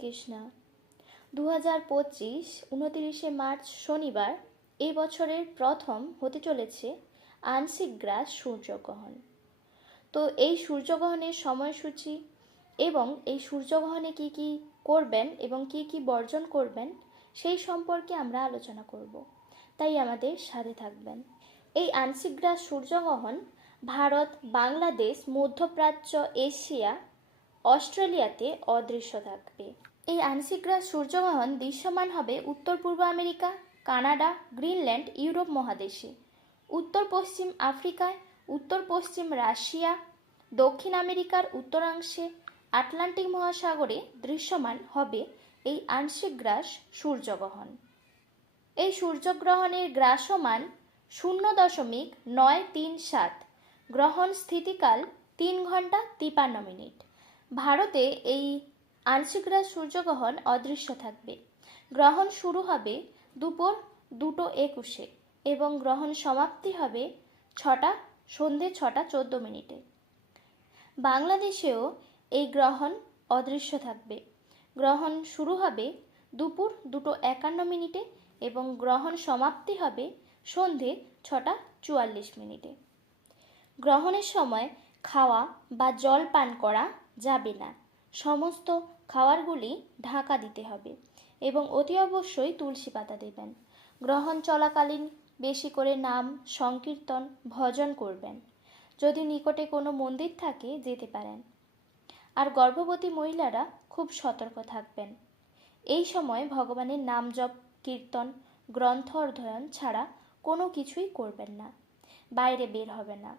Krishna. 2025 29 March শনিবার এই বছরের প্রথম হতে চলেছে আংশিক গ্রাস সূর্যগ্রহণ। তো এই সূর্যগ্রহণের সময়সূচি এবং এই সূর্যগ্রহণে কি কি করবেন এবং কি কি বর্জন করবেন সেই সম্পর্কে আমরা আলোচনা করব, তাই আমাদের সাথে থাকবেন। এই আংশিক গ্রাস সূর্যগ্রহণ ভারত, বাংলাদেশ, মধ্যপ্রাচ্য, এশিয়া, অস্ট্রেলিয়াতে অদৃশ্য থাকবে। এই আংশিক গ্রাস সূর্যগ্রহণ দৃশ্যমান হবে উত্তর পূর্ব আমেরিকা, কানাডা, গ্রিনল্যান্ড, ইউরোপ মহাদেশে, উত্তর পশ্চিম আফ্রিকায়, উত্তর পশ্চিম রাশিয়া, দক্ষিণ আমেরিকার উত্তরাংশে, আটলান্টিক মহাসাগরে দৃশ্যমান হবে এই আংশিক গ্রাস সূর্যগ্রহণ। এই সূর্যগ্রহণের গ্রাসমান 0.937, গ্রহণ স্থিতিকাল 3 ঘন্টা 53 মিনিট। ভারতে এই আংশিক গ্রাস সূর্যগ্রহণ অদৃশ্য থাকবে। গ্রহণ শুরু হবে দুপুর 2:21 এবং গ্রহণ সমাপ্তি হবে সন্ধে 6:14। বাংলাদেশেও এই গ্রহণ অদৃশ্য থাকবে। গ্রহণ শুরু হবে দুপুর 2:51 এবং গ্রহণ সমাপ্তি হবে সন্ধে 6:44। গ্রহণের সময় খাওয়া বা জল পান করা যাবে না। সমস্ত খাবারগুলি ঢাকা দিতে হবে এবং অতি অবশ্যই তুলসী পাতা দেবেন। গ্রহণ চলাকালীন বেশি করে নাম সংকীর্তন ভজন করবেন। যদি নিকটে কোনো মন্দির থাকে যেতে পারেন। আর গর্ভবতী মহিলারা খুব সতর্ক থাকবেন। এই সময় ভগবানের নাম জপ, কীর্তন, গ্রন্থ অধ্যয়ন ছাড়া কোনো কিছুই করবেন না। বাইরে বের হবে না।